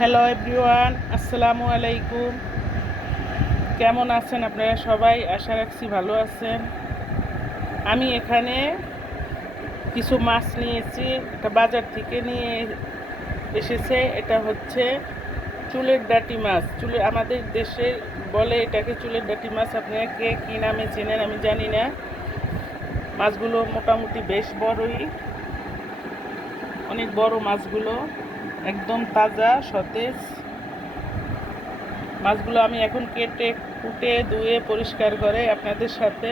Hello everyone, আসসালামু আলাইকুম। কেমন আছেন আপনারা সবাই? আশা রাখছি ভালো আছেন। আমি এখানে কিছু মাছ নিয়েছি, এটা বাজার থেকে নিয়ে এসেছে। এটা হচ্ছে চুলের ডাঁটি মাছ। আমাদের দেশে বলে এটাকে চুলের ডাঁটি মাছ। আপনারা কে কী নামে চেনেন আমি জানি না। মাছগুলো মোটামুটি বেশ বড়ই, অনেক বড় মাছগুলো, একদম তাজা সতেজ মাছগুলো। আমি এখন কেটে কুটে ধুয়ে পরিষ্কার করে আপনাদের সাথে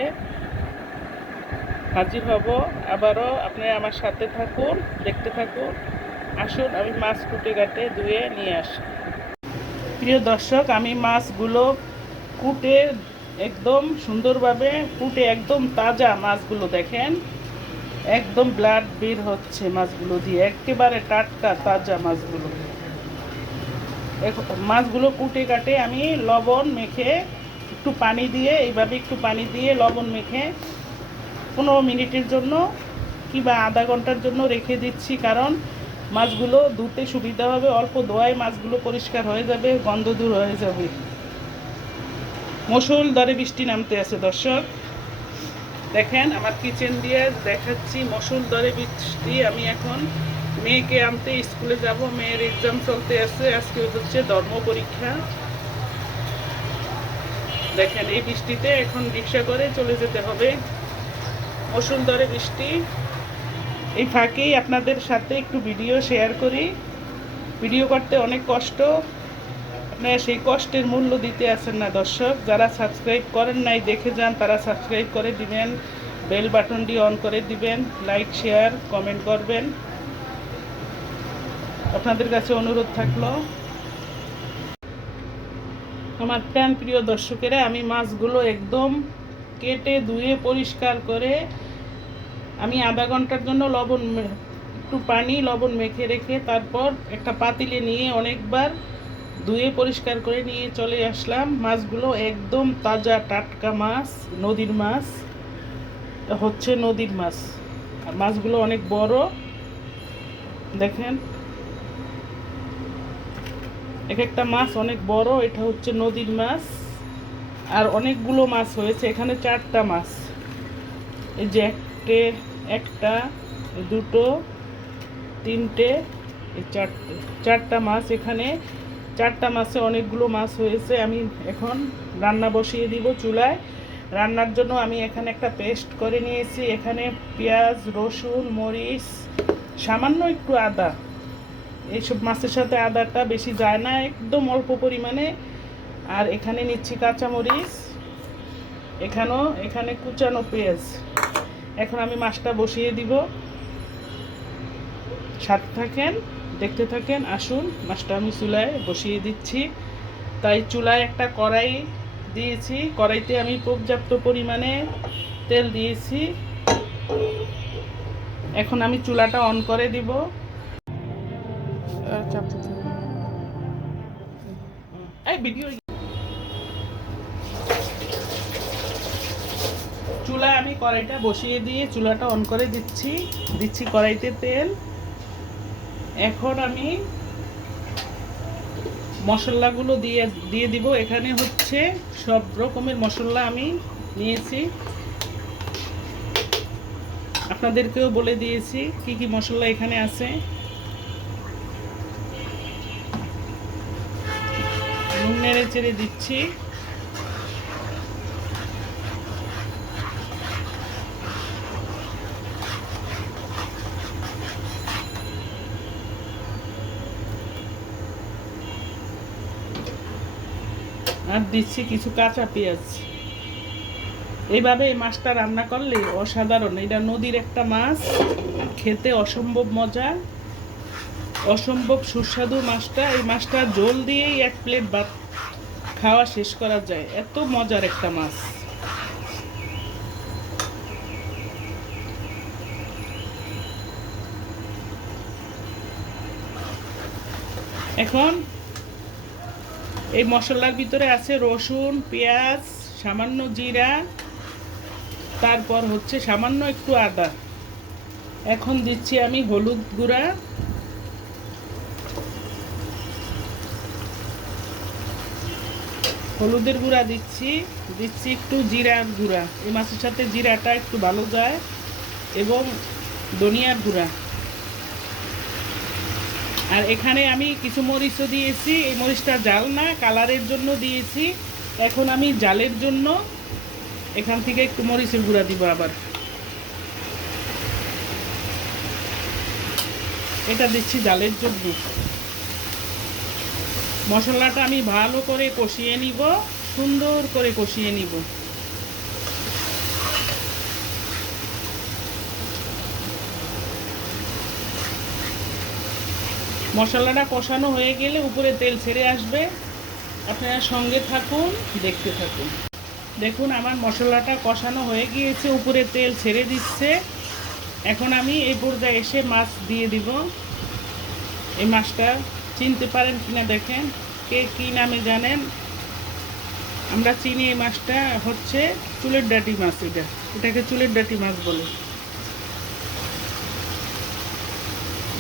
হাজির হব। আবারও আপনারা আমার সাথে থাকুন, দেখতে থাকুন। আসুন আমি মাছ কুটে কাটে ধুয়ে নিয়ে আসি। প্রিয় দর্শক, আমি মাছগুলো কুটে একদম সুন্দরভাবে কুটে, একদম তাজা মাছগুলো দেখেন, একদম ব্লাড বের হচ্ছে মাছগুলো দিয়ে, একেবারে টাটকা তাজা মাছগুলো। মাছগুলো কুটে কাটে আমি লবণ মেখে একটু পানি দিয়ে, এইভাবে একটু পানি দিয়ে লবণ মেখে 15 মিনিটের জন্য কিংবা আধা ঘন্টার জন্য রেখে দিচ্ছি। কারণ মাছগুলো ধুতে সুবিধা হবে, অল্প ধোয়ায় মাছগুলো পরিষ্কার হয়ে যাবে, গন্ধ দূর হয়ে যাবে। মুষলধারে বৃষ্টি নামতে আছে দর্শক, দেখেন আমার কিচেন দিয়ে দেখাচ্ছি মুষলধারে বৃষ্টি। আমি এখন মেয়েকে আনতে স্কুলে যাব, মেয়ের এক্সাম চলতে আছে, আজকে হচ্ছে ধর্ম পরীক্ষা। দেখেন এই বৃষ্টিতে এখন রিক্সা করে চলে যেতে হবে, মুষলধারে বৃষ্টি। এই ফাঁকেই আপনাদের সাথে একটু ভিডিও শেয়ার করি। ভিডিও করতে অনেক কষ্ট, আপনারা সেই কষ্টের মূল্য দিতে আছেন না দর্শক। যারা সাবস্ক্রাইব করেন নাই দেখে যান, তারা সাবস্ক্রাইব করে দিবেন, বেল বাটনটি অন করে দিবেন, লাইক শেয়ার কমেন্ট করবেন, আপনাদের কাছে অনুরোধ থাকলো। আমার প্রাণ প্রিয় দর্শকেরা, আমি মাছগুলো একদম কেটে ধুয়ে পরিষ্কার করে আমি আধা ঘন্টার জন্য একটু পানি লবণ মেখে রেখে তারপর একটা পাতিলে নিয়ে অনেকবার ধুয়ে পরিষ্কার করে নিয়ে চলে আসলাম। মাছগুলো একদম তাজা টাটকা মাছ, নদীর মাছ, হচ্ছে নদীর মাছ। আর মাছগুলো অনেক বড়, দেখেন এক একটা মাছ অনেক বড়। এটা হচ্ছে নদীর মাছ, আর অনেকগুলো মাছ হয়েছে এখানে, 4টা মাছ। এই যে একটা, দুটো, তিনটে, এই চারটা মাছ। এখানে 4টা মাছে অনেকগুলো মাছ হয়েছে। আমি এখন রান্না বসিয়ে দিব চুলায়। রান্নার জন্য আমি এখানে একটা পেস্ট করে নিয়েছি। এখানে পেঁয়াজ, রসুন, মরিচ, সামান্য একটু আদা। এইসব মাছের সাথে আদাটা বেশি যায় না, একদম অল্প পরিমাণে। আর এখানে নিচ্ছি কাঁচামরিচ, এখানে কুচানো পেঁয়াজ। এখন আমি মাছটা বসিয়ে দিব, সাথে থাকেন, দেখতে থাকেন। আসুন মাছটা আমি চুলায় বসিয়ে দিচ্ছি। তাই চুলায় একটা কড়াই দিয়েছি, কড়াইতে আমি পর্যাপ্ত পরিমাণে তেল দিয়েছি। এখন আমি চুলাটা অন করে দিব। চুলায় আমি কড়াইটা বসিয়ে দিয়ে চুলাটা অন করে দিচ্ছি কড়াইতে তেল। এখন আমি মশলাগুলো দিয়ে দিব। এখানে হচ্ছে সব রকমের মশলা আমি নিয়েছি, আপনাদেরকেও বলে দিয়েছি কি কি মশলা এখানে আছে। নুন নেড়ে চেড়ে দিচ্ছি। আর দিচ্ছি কিছু কাঁচা পেঁয়াজ। এইভাবে এই মাছটা রান্না করলে অসাধারণ। এটা নদীর একটা মাছ, খেতে অসম্ভব মজা, অসম্ভব সুস্বাদু মাছটা। এই মাছটা ঝোল দিয়েই 1 প্লেট ভাত খাওয়া শেষ করা যায়, এত মজার একটা মাছ। এখন এই মশলার ভিতরে আছে রসুন, পেঁয়াজ, সামান্য জিরা, তারপর হচ্ছে সামান্য একটু আদা। এখন দিচ্ছি আমি হলুদ গুঁড়া, হলুদের গুঁড়া দিচ্ছি, দিচ্ছি একটু জিরার গুঁড়া, এই মাছের সাথে জিরাটা একটু ভালো যায়, এবং ধনিয়ার গুঁড়া। আর এখানে আমি কিছু মরিচও দিয়েছি, এই মরিচটা জাল না, কালারের জন্য দিয়েছি। এখন আমি জালের জন্য এখান থেকে একটু মরিচের গুঁড়া দিব আবার। এটা দিচ্ছি জালের জন্য। মশলাটা আমি ভালো করে কষিয়ে নিব, সুন্দর করে কষিয়ে নিব। মশলাটা কষানো হয়ে গেলে উপরে তেল ছেড়ে আসবে, আপনারা সঙ্গে থাকুন, দেখতে থাকুন। দেখুন আমার মশলাটা কষানো হয়ে গিয়েছে, উপরে তেল ছেড়ে দিচ্ছে। এখন আমি এই পর্যায়ে এসে মাছ দিয়ে দিব। এই মাছটা চিনতে পারেন কিনা দেখেন, কে কী নামে জানেন। আমরা চিনি এই মাছটা হচ্ছে চুলের ডাঁটি মাছ। এটাকে চুলের ডাঁটি মাছ বলে।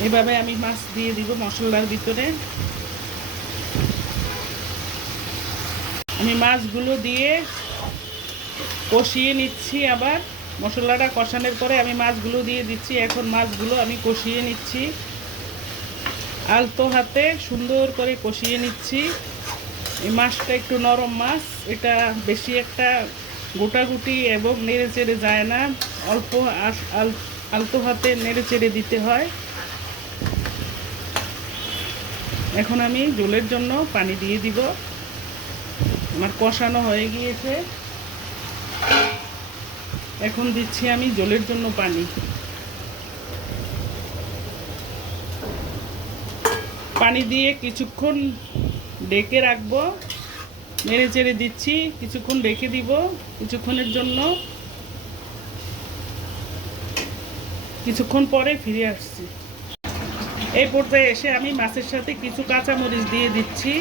এভাবে আমি মাছ দিয়ে দিব মশলার ভিতরে। আমি মাছগুলো দিয়ে কষিয়ে নিচ্ছি। আবার মশলাটা কষানোর পরে আমি মাছগুলো দিয়ে দিচ্ছি। এখন মাছগুলো আমি কষিয়ে নিচ্ছি, আলতো হাতে সুন্দর করে কষিয়ে নিচ্ছি। এই মাছটা একটু নরম মাছ, এটা বেশি একটা গোটাগুটি এবং নেড়ে চেড়ে যায় না, অল্প আলতো হাতে নেড়ে চেড়ে দিতে হয়। এখন আমি ঝোলের জন্য পানি দিয়ে দিব। আমার কষানো হয়ে গিয়েছে, এখন দিচ্ছি আমি ঝোলের জন্য পানি। পানি দিয়ে কিছুক্ষণ ঢেকে রাখবো, নেড়ে চেড়ে দিচ্ছি, কিছুক্ষণ রেখে দিব। কিছুক্ষণের জন্য, কিছুক্ষণ পরে ফিরে আসছি। এই পর্যায়ে এসে আমি মাছের সাথে কিছু কাঁচামরিচ দিয়ে দিচ্ছি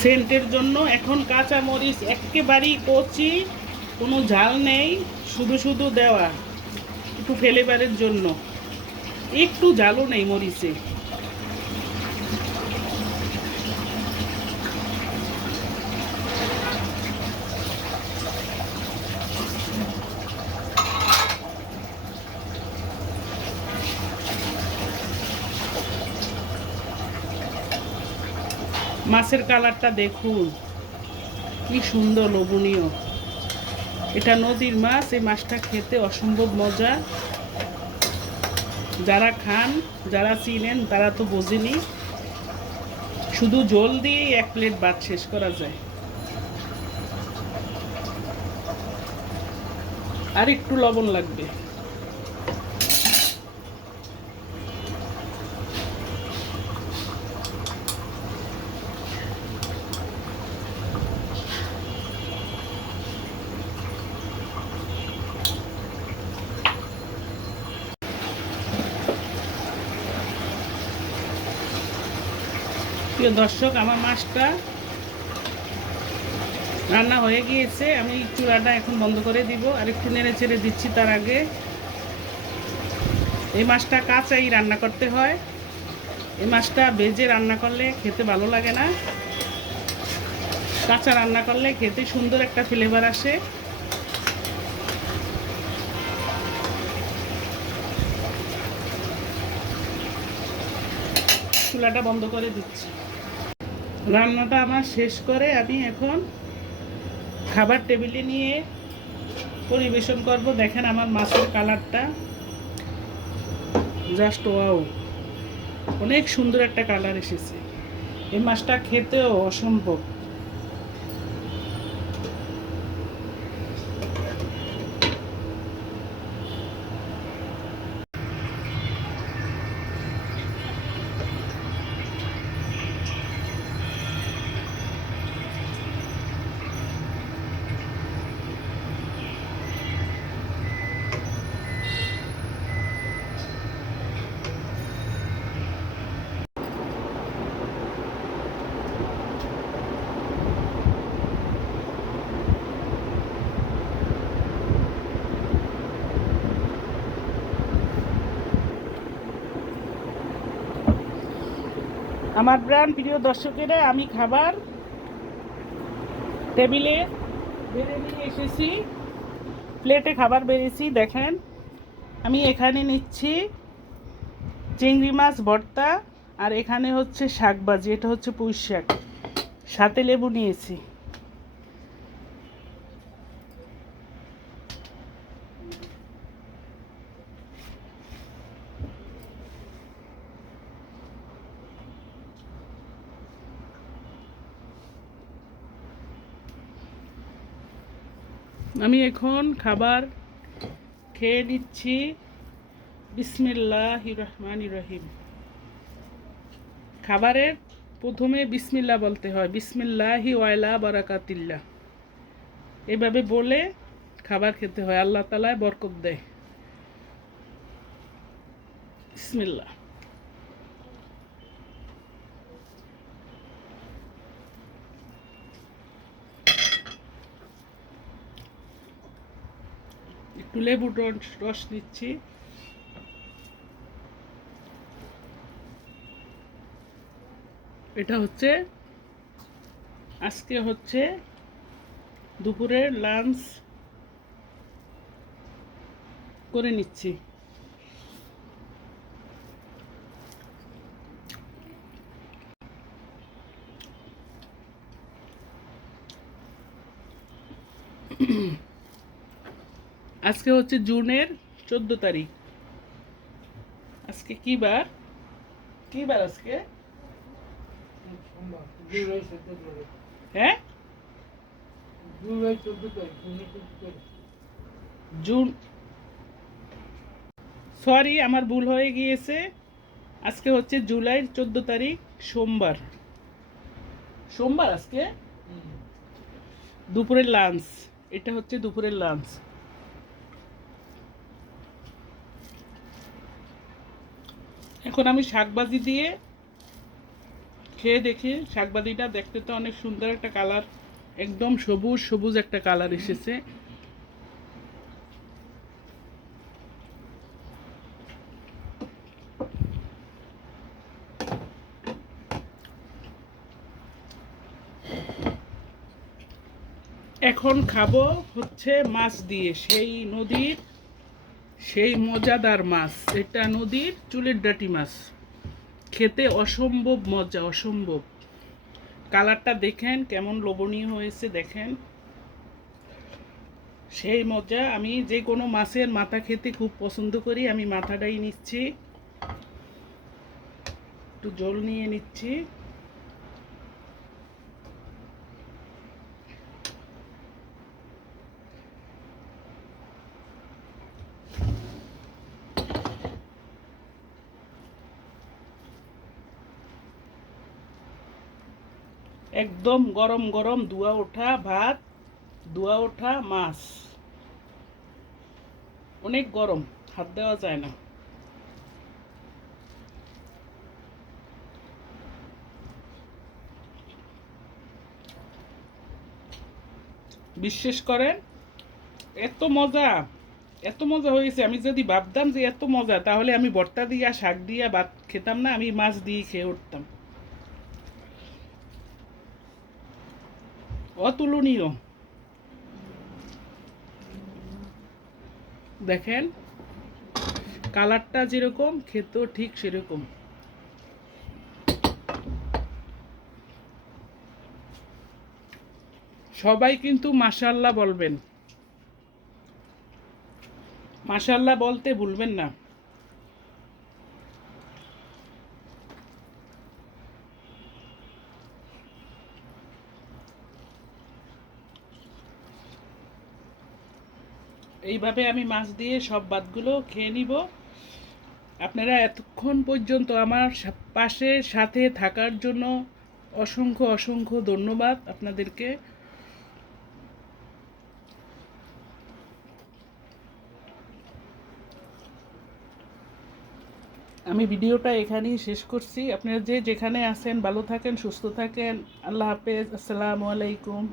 সেন্টের জন্য। এখন কাঁচামরিচ একেবারেই কচি, কোনো ঝাল নেই, শুধু শুধু দেওয়া, একটু ফ্লেভারের জন্য। একটু ঝালও নেই মরিচে। মাছের কালারটা দেখুন কি সুন্দর, লোভনীয়। এটা নদীর মাছ, এই মাছটা খেতে অসম্ভব মজা। যারা খান, যারা চিনেন তারা তো বোঝেনি, শুধু ঝোল দিয়েই এক প্লেট ভাত শেষ করা যায়। আর একটু লবণ লাগবে। প্রিয় দর্শক, আমার মাছটা রান্না হয়ে গিয়েছে। আমি চুলাটা এখন বন্ধ করে দিব, আর একটু নেড়ে চেড়ে দিচ্ছি। তার আগে এই মাছটা কাঁচাই রান্না করতে হয়, এই মাছটা ভেজে রান্না করলে খেতে ভালো লাগে না। কাঁচা রান্না করলে খেতে সুন্দর একটা ফ্লেভার আসে। চুলাটা বন্ধ করে দিচ্ছি। রান্নাটা আমার শেষ করে আমি এখন খাবার টেবিলে নিয়ে পরিবেশন করব। দেখেন আমার মাছের কালারটা জাস্ট ওয়াও, অনেক সুন্দর একটা কালার এসেছে। এই মাছটা খেতেও অসম্ভব। আমার প্রাণ প্রিয় দর্শকেরা, আমি খাবার টেবিলে বেড়ে নিয়ে এসেছি, প্লেটে খাবার বেড়েছি। দেখেন আমি এখানে নিচ্ছি চিংড়ি মাছ ভর্তা, আর এখানে হচ্ছে শাক ভাজি, এটা হচ্ছে পুঁই শাক, সাথে লেবু নিয়েছি। আমি এখন খাবার খেয়ে নিচ্ছি। বিসমিল্লাহির রহমানির রহিম। খাবারের প্রথমে বিসমিল্লাহ বলতে হয়, বিসমিল্লাহি ওয়াইলা বারাকাতিল্লাহ, এভাবে বলে খাবার খেতে হয়, আল্লাহ তাআলা বরকত দেয়। বিসমিল্লাহ। একটু লেবুর রস নিচ্ছি। এটা হচ্ছে আজকে হচ্ছে দুপুরের লাঞ্চ করে নিচ্ছি। আজকে হচ্ছে জুনের 14 তারিখ। আজকে কি বার? কি বার আজকে? হ্যাঁ, জুন, সরি আমার ভুল হয়ে গিয়েছে। আজকে হচ্ছে জুলাইয়ের 14 তারিখ, সোমবার। সোমবার আজকে দুপুরের লাঞ্চ, এটা হচ্ছে দুপুরের লাঞ্চ। এখন আমি শাকভাজি দিয়ে খেয়ে দেখি। শাকভাজিটা দেখতে তো অনেক সুন্দর একটা কালার, একদম সবুজ সবুজ একটা কালার এসেছে। এখন খাবো হচ্ছে মাছ দিয়ে, সেই নদীর সেই মজাদার মাছ। এটা নদীর চুলের ডাঁটি মাছ, খেতে অসম্ভব মজা, অসম্ভব। কালারটা দেখেন কেমন লোভনীয় হয়েছে, দেখেন সেই মজা। আমি যে কোনো মাছের মাথা খেতে খুব পছন্দ করি, আমি মাথাটাই নিচ্ছি, একটু জল নিয়ে নিচ্ছি। একদম গরম গরম ধোয়া ওঠা ভাত, ধোয়া ওঠা মাছ, অনেক গরম, হাত দেওয়া যায় না। বিশ্বাস করেন এত মজা, এত মজা হয়েছে। আমি যদি ভাবতাম যে এত মজা, তাহলে আমি ভর্তা দিয়া শাক দিয়া ভাত খেতাম না, আমি মাছ দিয়ে খেয়ে উঠতাম। অতুলনীয়। দেখেন কালারটা যেরকম, খেতেও ঠিক সেরকম। সবাই কিন্তু মাশাআল্লাহ বলবেন, মাশাআল্লাহ বলতে ভুলবেন না। এইভাবে আমি মাছ দিয়ে সব ভাতগুলো খেয়ে নিব। আপনারা এতক্ষণ পর্যন্ত আমার পাশে সাথে থাকার জন্য অসংখ্য অসংখ্য ধন্যবাদ আপনাদেরকে। আমি ভিডিওটা এখানেই শেষ করছি। আপনারা যে যেখানে আছেন ভালো থাকেন, সুস্থ থাকেন। আল্লাহ হাফেজ, আসসালামু আলাইকুম।